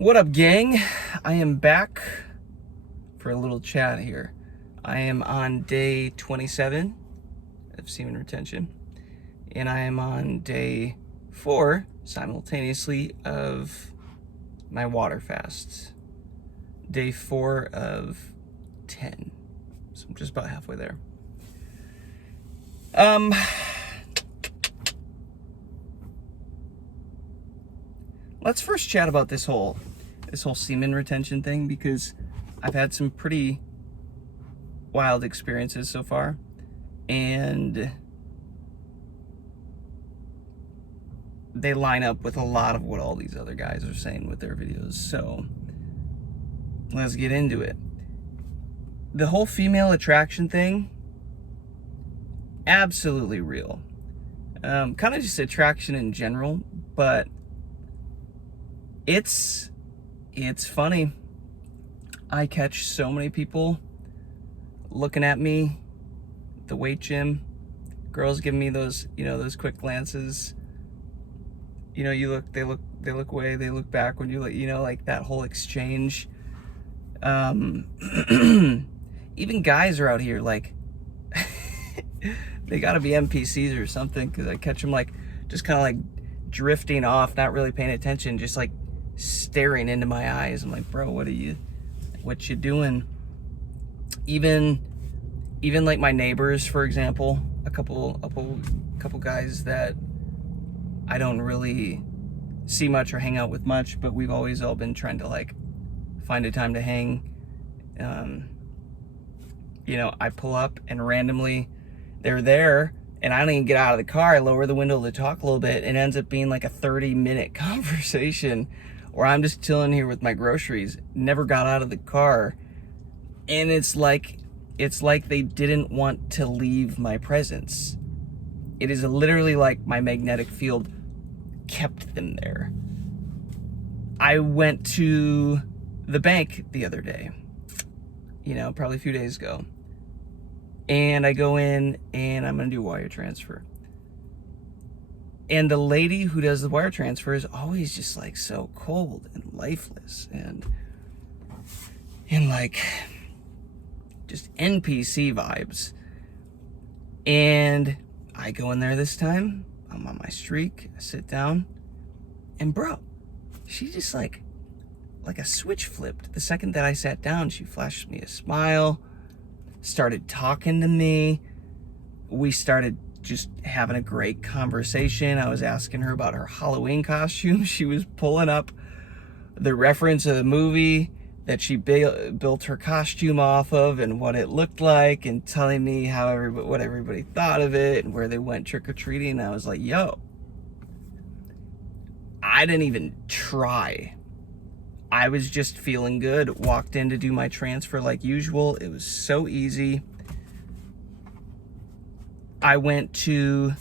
What up, gang? I am back for a little chat here. I am on day 27 of semen retention, and I am on day 4 simultaneously of my water fast. Day 4 of 10. So I'm just about halfway there. Let's first chat about this whole semen retention thing, because I've had some pretty wild experiences so far, and they line up with a lot of what all these other guys are saying with their videos. So let's get into it. The whole female attraction thing, absolutely real. Kind of just attraction in general, but it's funny. I catch so many people looking at me at the weight gym. Girls give me those, those quick glances. They look away, they look back when you look, like that whole exchange. Even guys are out here, like, they gotta be NPCs or something, because I catch them, like, just kind of like drifting off, not really paying attention, just like staring into my eyes. I'm like, bro, what you doing? Even like my neighbors, for example, a couple guys that I don't really see much or hang out with much, but we've always all been trying to, like, find a time to hang. I pull up and randomly they're there, and I don't even get out of the car. I lower the window to talk a little bit, and it ends up being like a 30-minute conversation, or I'm just chilling here with my groceries, never got out of the car, and it's like they didn't want to leave my presence. It is literally like my magnetic field kept them there. I went to the bank the other day, probably a few days ago, and I go in and I'm gonna do wire transfer. And the lady who does the wire transfer is always just like so cold and lifeless and like just NPC vibes. And I go in there this time, I'm on my streak, I sit down, and bro, she just like a switch flipped. The second that I sat down, she flashed me a smile, started talking to me. We started just having a great conversation. I was asking her about her Halloween costume. She was pulling up the reference of the movie that she built her costume off of and what it looked like, and telling me what everybody thought of it and where they went trick-or-treating. I was like, yo, I didn't even try. I was just feeling good. Walked in to do my transfer like usual. It was so easy. I went to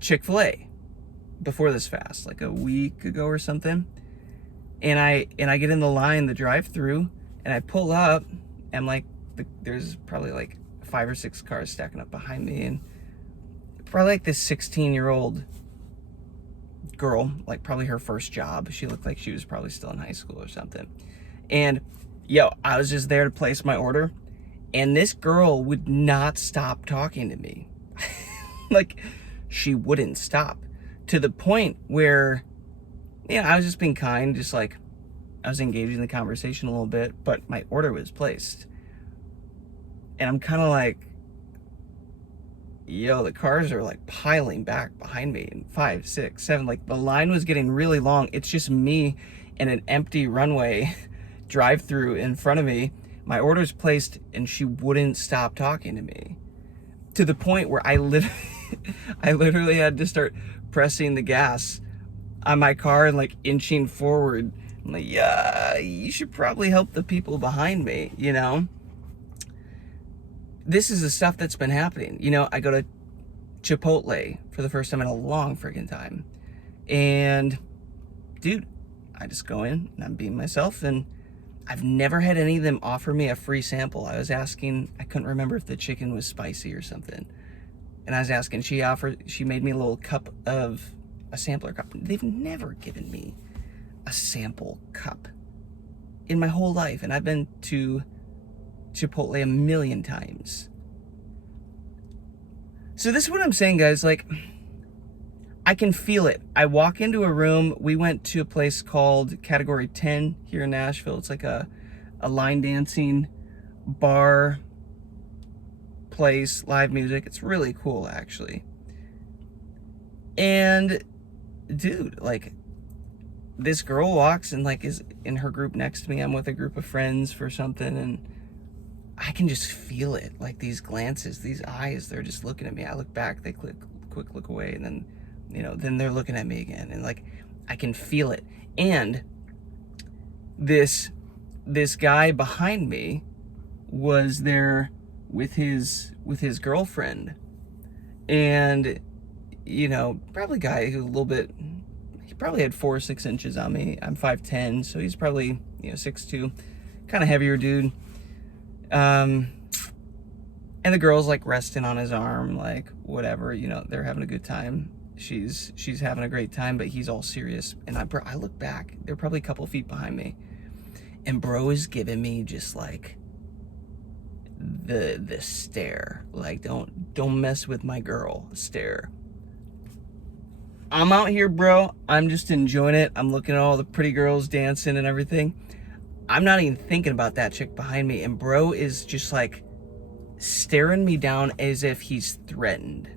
Chick-fil-A before this fast, like a week ago or something. And I get in the line, the drive-through, and I pull up, and like there's probably like 5 or 6 cars stacking up behind me, and probably like this 16-year-old girl, like probably her first job. She looked like she was probably still in high school or something. And I was just there to place my order, and this girl would not stop talking to me. Like, she wouldn't stop, to the point where I was just being kind, just like I was engaging the conversation a little bit, but my order was placed. And I'm kind of like, the cars are like piling back behind me, and 5, 6, 7, like the line was getting really long. It's just me and an empty runway drive-through in front of me. My order's placed, and she wouldn't stop talking to me, to the point where I literally had to start pressing the gas on my car and like inching forward. I'm like, yeah, you should probably help the people behind me, This is the stuff that's been happening. I go to Chipotle for the first time in a long friggin' time. And dude, I just go in and I'm being myself, and I've never had any of them offer me a free sample. I was asking, I couldn't remember if the chicken was spicy or something. And I was asking, she made me a little cup of, a sampler cup. They've never given me a a sample cup in my whole life. And I've been to Chipotle a million times. So this is what I'm saying, guys. Like, I can feel it. I walk into a room. We went to a place called Category 10 here in Nashville. It's like a line dancing bar place, live music. It's really cool, actually. And dude, like, this girl walks and like is in her group next to me. I'm with a group of friends for something, and I can just feel it. Like, these glances, these eyes, they're just looking at me. I look back, they quick look away, and then, then they're looking at me again. And like, I can feel it. And this guy behind me was there with his girlfriend. And, probably a guy who he probably had 4 or 6 inches on me. I'm 5'10", so he's probably, 6'2", kind of heavier dude. And the girl's like resting on his arm, like whatever, they're having a good time. She's having a great time, but he's all serious. And I look back, they're probably a couple feet behind me, and bro is giving me just like the stare, like don't mess with my girl stare. I'm out here, bro. I'm just enjoying it. I'm looking at all the pretty girls dancing and everything. I'm not even thinking about that chick behind me, and bro is just like staring me down as if he's threatened.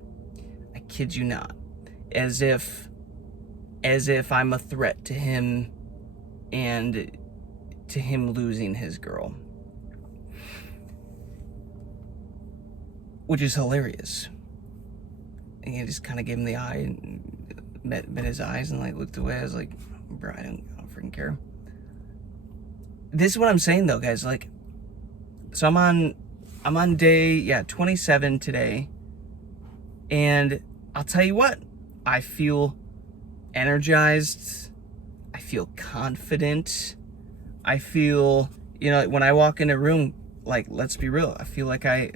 I kid you not. As if I'm a threat to him and to him losing his girl. Which is hilarious. And he just kind of gave him the eye and met his eyes and like looked away. I was like, bro, I don't freaking care. This is what I'm saying though, guys. Like, so I'm on day 27 today, and I'll tell you what, I feel energized. I feel confident. I feel, when I walk in a room, like, let's be real, I feel like I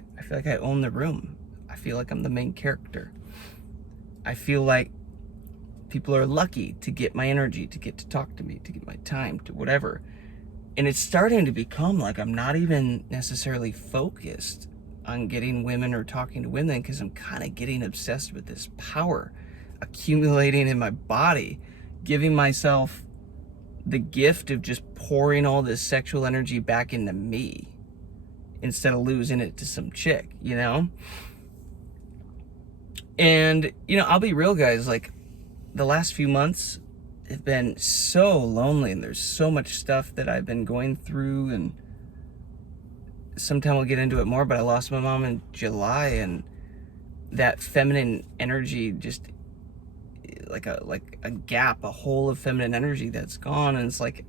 own the room. I feel like I'm the main character. I feel like people are lucky to get my energy, to get to talk to me, to get my time, to whatever. And it's starting to become like I'm not even necessarily focused on getting women or talking to women, because I'm kind of getting obsessed with this power accumulating in my body, giving myself the gift of just pouring all this sexual energy back into me instead of losing it to some chick, And, I'll be real, guys, like, the last few months have been so lonely, and there's so much stuff that I've been going through, and sometime we'll get into it more, but I lost my mom in July, and that feminine energy, just like a gap, a hole of feminine energy that's gone, and it's like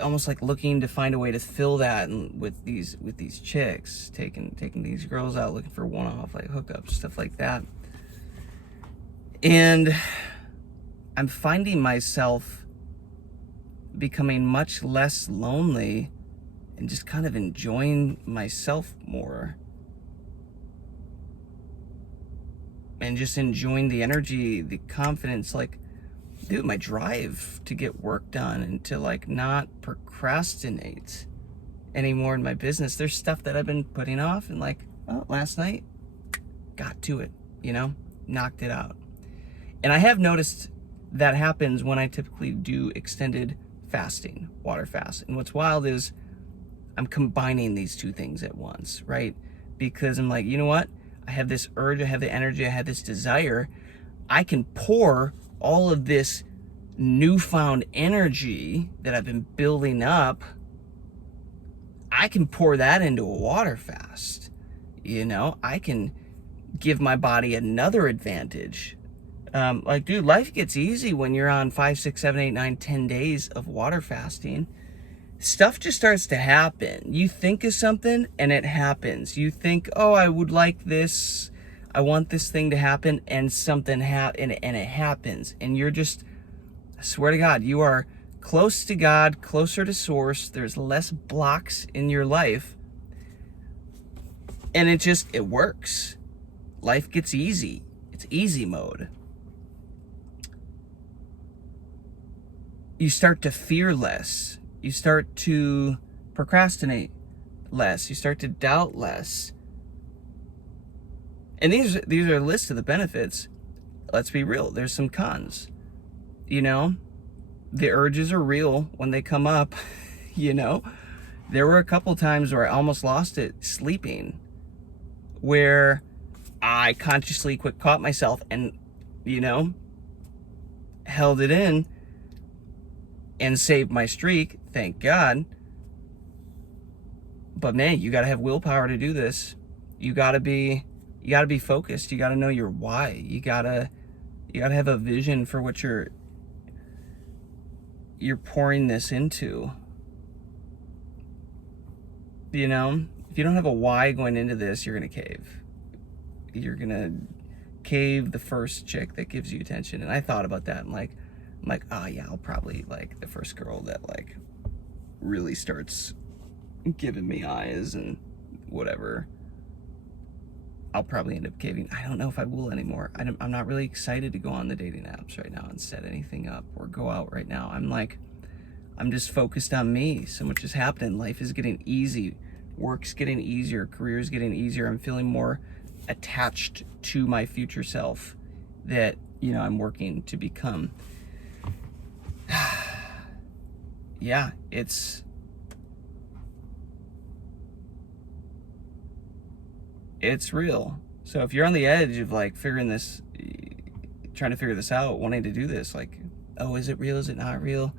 almost like looking to find a way to fill that, and with these chicks, taking these girls out, looking for one-off like hookups, stuff like that. And I'm finding myself becoming much less lonely and just kind of enjoying myself more. And just enjoying the energy, the confidence, like, dude, my drive to get work done and to like not procrastinate anymore in my business. There's stuff that I've been putting off, and like, last night, got to it, knocked it out. And I have noticed that happens when I typically do extended fasting, water fast. And what's wild is I'm combining these two things at once, right? Because I'm like, you know what? I have this urge, I have the energy, I have this desire. I can pour all of this newfound energy that I've been building up, I can pour that into a water fast. I can give my body another advantage. Like, dude, life gets easy when you're on 5, 6, 7, 8, 9, 10 days of water fasting. Stuff just starts to happen. You think of something and it happens. You think, oh, I would like this, I want this thing to happen, and something and it happens. And you're just, I swear to God, you are close to God, closer to source. There's less blocks in your life. And it works. Life gets easy. It's easy mode. you start to fear less. You start to procrastinate less. You start to doubt less. And these are a list of the benefits. Let's be real. There's some cons. You know, the urges are real when they come up. You know, there were a couple times where I almost lost it sleeping, where I consciously caught myself and, you know, held it in and saved my streak, thank God. But man, you gotta have willpower to do this. You gotta be focused. You gotta know your why. You gotta have a vision for what you're pouring this into. You know, if you don't have a why going into this, you're gonna cave. You're gonna cave the first chick that gives you attention. And I thought about that. I'm like, oh yeah, I'll probably like the first girl that like really starts giving me eyes and whatever. I'll probably end up caving. I don't know if I will anymore. I'm not really excited to go on the dating apps right now and set anything up or go out right now. I'm just focused on me. So much is happening. Life is getting easy. Work's getting easier. Career's getting easier. I'm feeling more attached to my future self that, you know, I'm working to become. Yeah, it's real. So if you're on the edge of like trying to figure this out, wanting to do this, like, oh, is it real? Is it not real?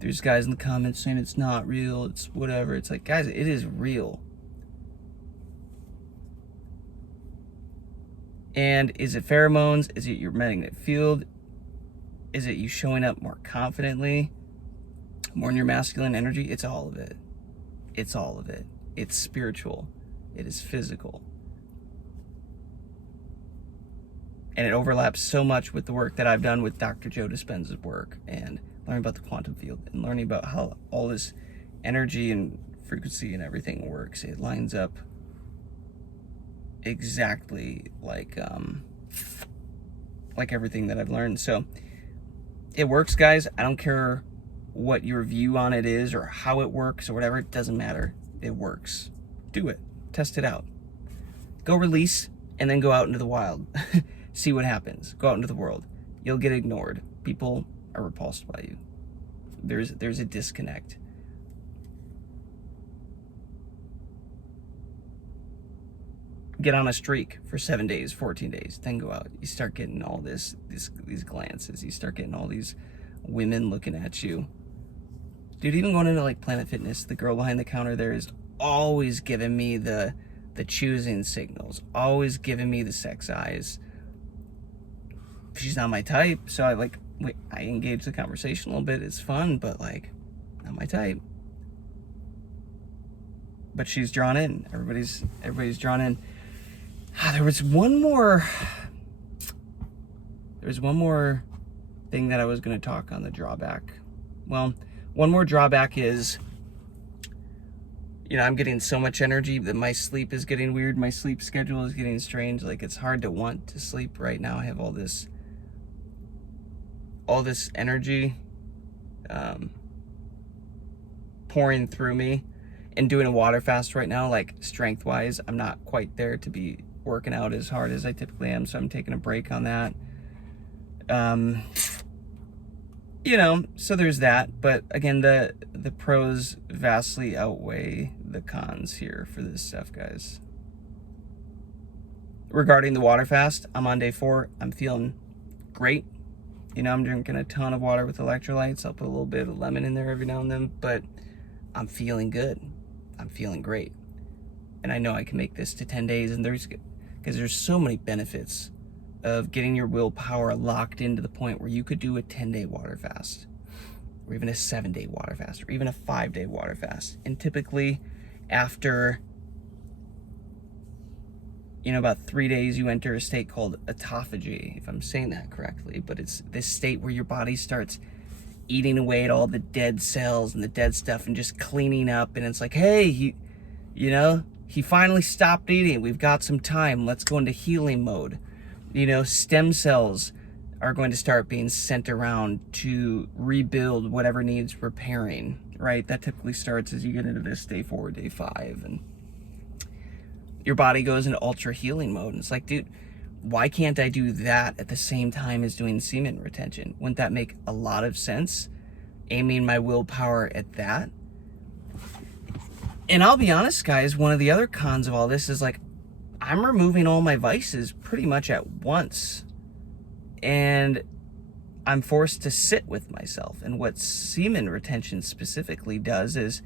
There's guys in the comments saying it's not real, it's whatever. It's like, guys, it is real. And is it pheromones? Is it your magnetic field? Is it you showing up more confidently, more in your masculine energy? It's all of it. It's all of it. It's spiritual. It is physical. And it overlaps so much with the work that I've done with Dr. Joe Dispenza's work, and learning about the quantum field and learning about how all this energy and frequency and everything works. It lines up exactly like everything that I've learned. So it works, guys. I don't care what your view on it is or how it works or whatever. It doesn't matter. It works. Do it. Test it out. Go release and then go out into the wild. See what happens. Go out into the world. You'll get ignored. People are repulsed by you. There's a disconnect. Get on a streak for 7 days, 14 days, then go out. You start getting all these glances. You start getting all these women looking at you. Dude, even going into like Planet Fitness, the girl behind the counter there is always giving me the choosing signals, always giving me the sex eyes. She's not my type, so I engage the conversation a little bit. It's fun, but like, not my type. But she's drawn in. Everybody's drawn in. There was one more thing that I was going to talk on the drawback. Well, one more drawback is, you know, I'm getting so much energy that my sleep is getting weird. My sleep schedule is getting strange. Like, it's hard to want to sleep right now. I have all this energy pouring through me, and doing a water fast right now, like strength wise, I'm not quite there to be working out as hard as I typically am. So I'm taking a break on that. You know, so there's that. But again, the pros vastly outweigh the cons here for this stuff, guys. Regarding the water fast, I'm on day 4. I'm feeling great. You know, I'm drinking a ton of water with electrolytes. I'll put a little bit of lemon in there every now and then, but I'm feeling good. I'm feeling great. And I know I can make this to 10 days, and because there's so many benefits of getting your willpower locked into the point where you could do a 10-day water fast, or even a 7-day water fast, or even a 5-day water fast. And typically after, you know, about 3 days, you enter a state called autophagy, if I'm saying that correctly. But it's this state where your body starts eating away at all the dead cells and the dead stuff and just cleaning up. And it's like, hey, you know, he finally stopped eating. We've got some time. Let's go into healing mode. You know, stem cells are going to start being sent around to rebuild whatever needs repairing, right? That typically starts as you get into this day 4, day 5, and your body goes into ultra healing mode. And it's like, dude, why can't I do that at the same time as doing semen retention? Wouldn't that make a lot of sense? Aiming my willpower at that. And I'll be honest, guys, one of the other cons of all this is like, I'm removing all my vices pretty much at once. And I'm forced to sit with myself. And what semen retention specifically does is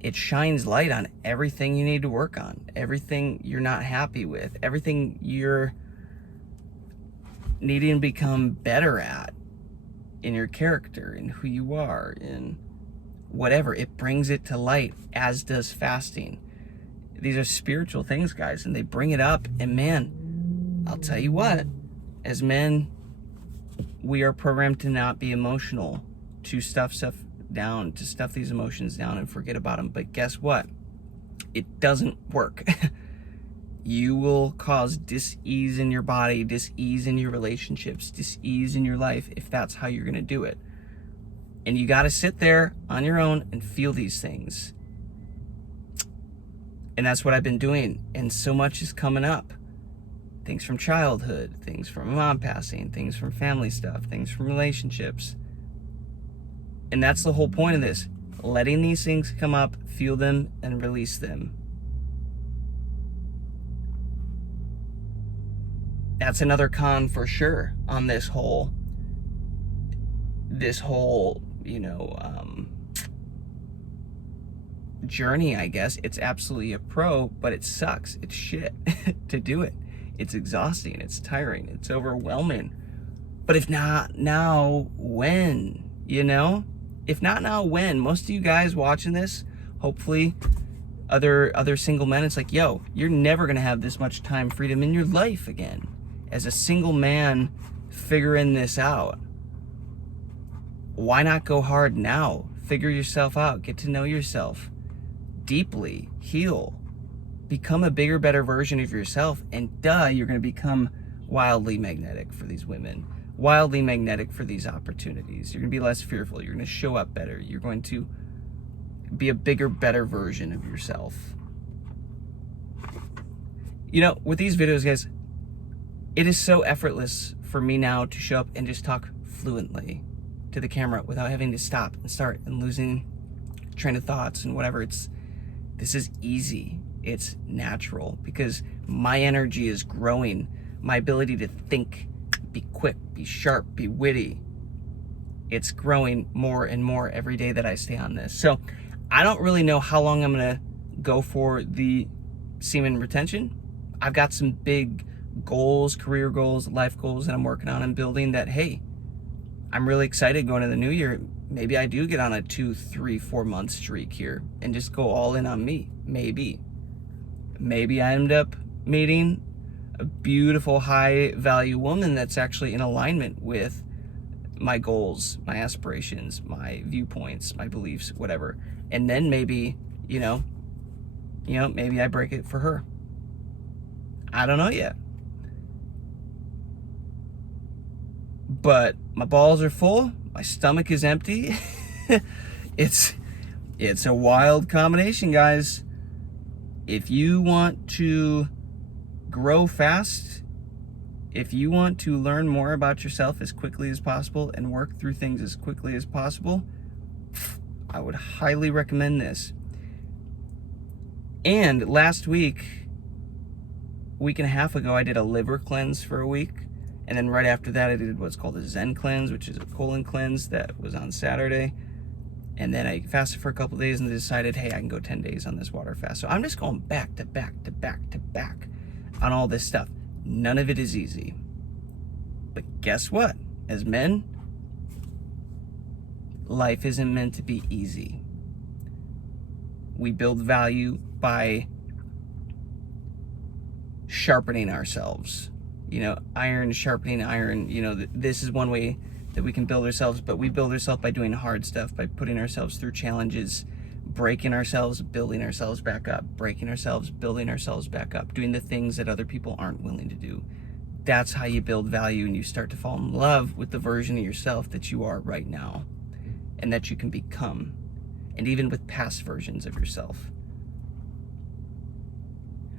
it shines light on everything you need to work on, everything you're not happy with, everything you're needing to become better at in your character, in who you are, in whatever. It brings it to light, as does fasting. These are spiritual things, guys, and they bring it up. And man, I'll tell you what, as men, we are programmed to not be emotional, to stuff stuff down, to stuff these emotions down and forget about them. But guess what? It doesn't work. You will cause dis-ease in your body, dis-ease in your relationships, dis-ease in your life if that's how you're going to do it. And you got to sit there on your own and feel these things. And that's what I've been doing. And so much is coming up. Things from childhood, things from mom passing, things from family stuff, things from relationships. And that's the whole point of this. Letting these things come up, feel them, and release them. That's another con for sure on this whole, journey, I guess. It's absolutely a pro, but it sucks. It's shit to do it. It's exhausting. It's tiring. It's overwhelming. But if not now, when? If not now, when? Most of you guys watching this, hopefully other single men, it's like, yo, you're never going to have this much time freedom in your life again. As a single man figuring this out, why not go hard now? Figure yourself out. Get to know yourself deeply. Heal. Become a bigger, better version of yourself. And you're going to become wildly magnetic for these women. Wildly magnetic for these opportunities. You're going to be less fearful. You're going to show up better. You're going to be a bigger, better version of yourself. With these videos, guys, it is so effortless for me now to show up and just talk fluently to the camera without having to stop and start and losing train of thoughts and whatever. This is easy. It's natural because my energy is growing. My ability to think, be quick, be sharp, be witty, it's growing more and more every day that I stay on this. So I don't really know how long I'm going to go for the semen retention. I've got some big goals, career goals, life goals that I'm working on and building that, hey, I'm really excited going into the new year. Maybe I do get on a 2, 3, 4 month streak here and just go all in on me. Maybe I end up meeting a beautiful, high value woman that's actually in alignment with my goals, my aspirations, my viewpoints, my beliefs, whatever. And then maybe, maybe I break it for her. I don't know yet. But my balls are full. My stomach is empty. It's a wild combination, guys. If you want to grow fast, if you want to learn more about yourself as quickly as possible and work through things as quickly as possible, I would highly recommend this. And last week and a half ago, I did a liver cleanse for a week. And then right after that, I did what's called a Zen cleanse, which is a colon cleanse that was on Saturday. And then I fasted for a couple days and decided, hey, I can go 10 days on this water fast. So I'm just going back to back to back to back on all this stuff. None of it is easy. But guess what? As men, life isn't meant to be easy. We build value by sharpening ourselves. Iron sharpening iron. This is one way that we can build ourselves, but we build ourselves by doing hard stuff, by putting ourselves through challenges, breaking ourselves, building ourselves back up, breaking ourselves, building ourselves back up, doing the things that other people aren't willing to do, That's how you build value, and you start to fall in love with the version of yourself that you are right now and that you can become, and even with past versions of yourself.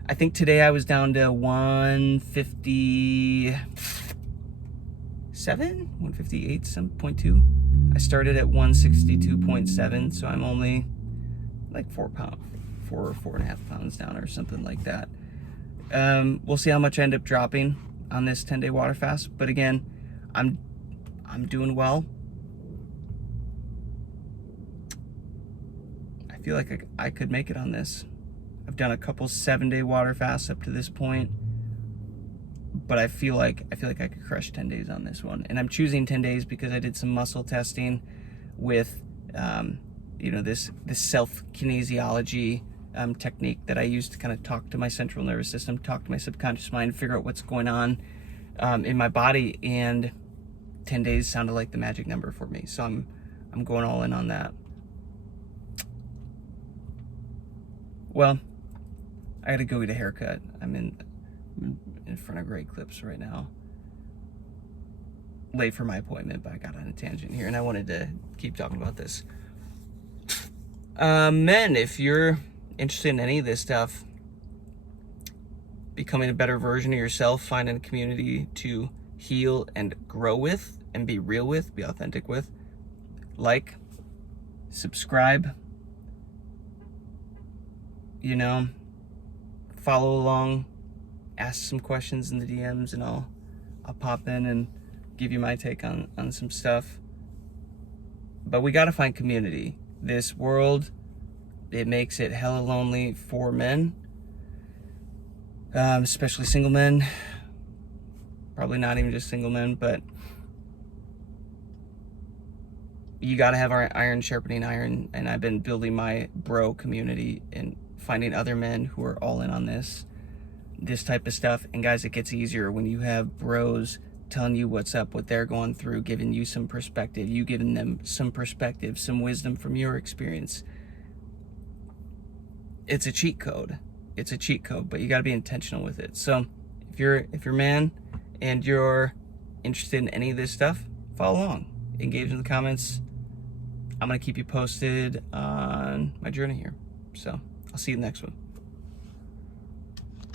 I think today I was down to 157, 158.2. I started at 162.7, so I'm only like 4 or 4.5 pounds down or something like that. We'll see how much I end up dropping on this 10-day water fast. But again, I'm doing well. I feel like I could make it on this. I've done a couple 7-day water fasts up to this point, but I feel like I could crush 10 days on this one. And I'm choosing 10 days because I did some muscle testing with this self-kinesiology technique that I use to kind of talk to my central nervous system, talk to my subconscious mind, figure out what's going on in my body. And 10 days sounded like the magic number for me, so I'm going all in on that. Well, I gotta go get a haircut. I'm in front of Great Clips right now. Late for my appointment, but I got on a tangent here, and I wanted to keep talking about this. Men, if you're interested in any of this stuff, becoming a better version of yourself, finding a community to heal and grow with, and be real with, be authentic with, like, subscribe, follow along, ask some questions in the DMs, and I'll pop in and give you my take on some stuff. But we got to find community. This world, it makes it hella lonely for men, especially single men. Probably not even just single men, but you got to have our iron sharpening iron. And I've been building my bro community and finding other men who are all in on this type of stuff. And guys, it gets easier when you have bros telling you what's up, what they're going through, giving you some perspective, you giving them some perspective, some wisdom from your experience. It's a cheat code. But you got to be intentional with it. So if you're a man and you're interested in any of this stuff, follow along, engage in the comments. I'm going to keep you posted on my journey here. So I'll see you in the next one.